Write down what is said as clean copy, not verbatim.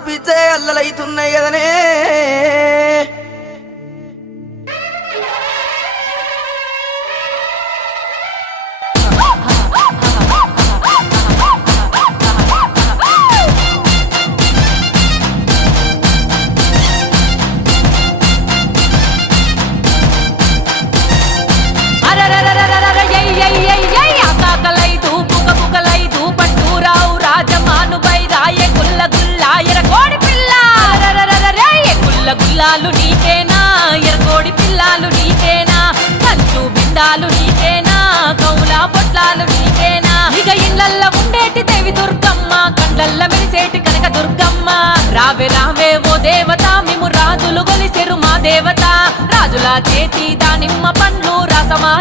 పిచ్చే అల్లలైతున్నాయి కదనే గుల్లాలు నీకేనా ఎరకోడి పిల్లాలు నీకేనా కంచు బిందాలు నీకేనా కౌలా పొట్లాలు నీకేనా ఇక ఇళ్ళల్ల ఉండేటి దేవి దుర్గమ్మ కండల్ల మెరిసేటి కనక దుర్గమ్మ రావే రావే ఓ దేవత మేము రాజులు గొలిసెరు మా దేవత రాజుల చేతి దానిమ్మ పండ్లు రసమా